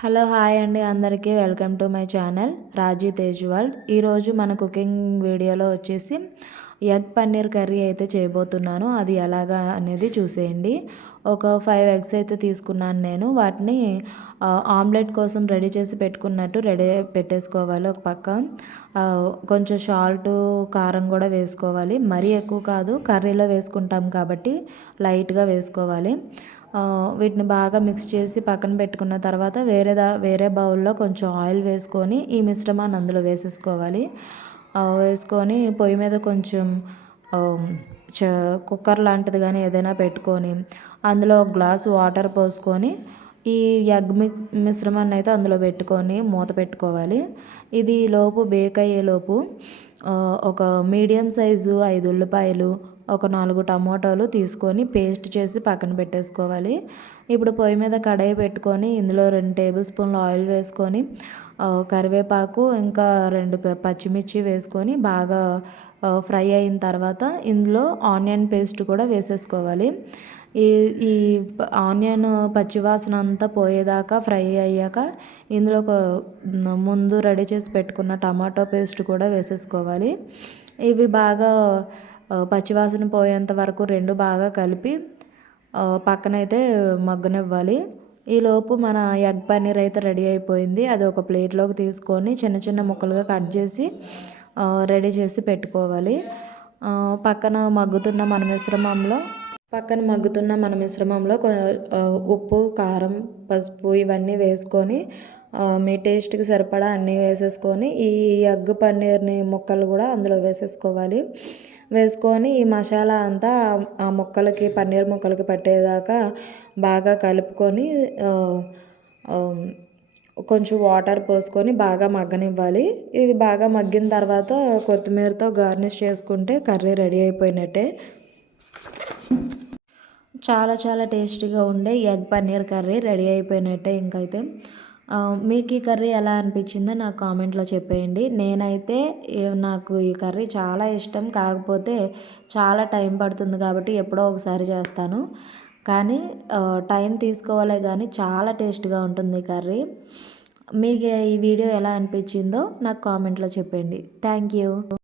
Hello hi అండి అందరికీ welcome to my channel Raji Tej world. ఈరోజు మన కుకింగ్ వీడియోలో వచ్చేసి ఎగ్ పన్నీర్ కర్రీ అయితే చేయబోతున్నాను. అది ఎలాగా అనేది చూసేయండి. ఒక 5 ఎగ్స్ అయితే తీసుకున్నాను నేను. వాటిని ఆమ్లెట్ కోసం రెడీ చేసి పెట్టుకున్నట్టు రెడీ పెట్టేసుకోవాలి. ఒక పక్క కొంచెం సాల్ట్ కారం కూడా వేసుకోవాలి. మరీ ఎక్కువ కాదు, కర్రీలో వేసుకుంటాం కాబట్టి లైట్గా వేసుకోవాలి. వీటిని బాగా మిక్స్ చేసి పక్కన పెట్టుకున్న తర్వాత వేరే బౌల్లో కొంచెం ఆయిల్ వేసుకొని ఈ మిశ్రమాన్ని అందులో వేసేసుకోవాలి. వేసుకొని పొయ్యి మీద కొంచెం కుక్కర్ లాంటిది కానీ ఏదైనా పెట్టుకొని అందులో ఒక గ్లాసు వాటర్ పోసుకొని ఈ ఎగ్ మిశ్రమాన్ని అయితే అందులో పెట్టుకొని మూత పెట్టుకోవాలి. ఇది లోపు బేక్ అయ్యేలోపు ఒక మీడియం సైజు 5 ఉల్లిపాయలు, ఒక 4 టమోటాలు తీసుకొని పేస్ట్ చేసి పక్కన పెట్టేసుకోవాలి. ఇప్పుడు పొయ్యి మీద కడాయి పెట్టుకొని ఇందులో 2 టేబుల్ స్పూన్లు ఆయిల్ వేసుకొని కరివేపాకు ఇంకా 2 పచ్చిమిర్చి వేసుకొని బాగా ఫ్రై అయిన తర్వాత ఇందులో ఆనియన్ పేస్ట్ కూడా వేసేసుకోవాలి. ఈ ఈ ఆనియన్ పచ్చివాసన అంతా పోయేదాకా ఫ్రై అయ్యాక ఇందులో ముందు రెడీ చేసి పెట్టుకున్న టమాటో పేస్ట్ కూడా వేసేసుకోవాలి. ఇవి బాగా పచ్చివాసన పోయేంత వరకు రెండు బాగా కలిపి పక్కనైతే మగ్గనివ్వాలి. ఈలోపు మన ఎగ్ పన్నీర్ అయితే రెడీ అయిపోయింది. అది ఒక ప్లేట్లోకి తీసుకొని చిన్న చిన్న ముక్కలుగా కట్ చేసి రెడీ చేసి పెట్టుకోవాలి. పక్కన మగ్గుతున్న మన మిశ్రమంలో ఉప్పు, కారం, పసుపు ఇవన్నీ వేసుకొని మీ టేస్ట్కి సరిపడా అన్నీ వేసేసుకొని ఈ ఎగ్ పన్నీర్ని ముక్కలు కూడా అందులో వేసేసుకోవాలి. వేసుకొని ఈ మసాలా అంతా ఆ పన్నీర్ ముక్కలకి పట్టేదాకా బాగా కలుపుకొని కొంచెం వాటర్ పోసుకొని బాగా మగ్గనివ్వాలి. ఇది బాగా మగ్గిన తర్వాత కొత్తిమీరతో గార్నిష్ చేసుకుంటే కర్రీ రెడీ అయిపోయినట్టే. చాలా చాలా టేస్టీగా ఉండే ఎగ్ పన్నీర్ కర్రీ రెడీ అయిపోయినట్టే. ఇంకైతే మీకు ఈ కర్రీ ఎలా అనిపించిందో నాకు కామెంట్లో చెప్పేయండి. నేనైతే నాకు ఈ కర్రీ చాలా ఇష్టం. కాకపోతే చాలా టైం పడుతుంది కాబట్టి ఎప్పుడో ఒకసారి చేస్తాను. కానీ టైం తీసుకోవాలే కానీ చాలా టేస్ట్గా ఉంటుంది కర్రీ. మీకు ఈ వీడియో ఎలా అనిపించిందో నాకు కామెంట్లో చెప్పండి. Thank you.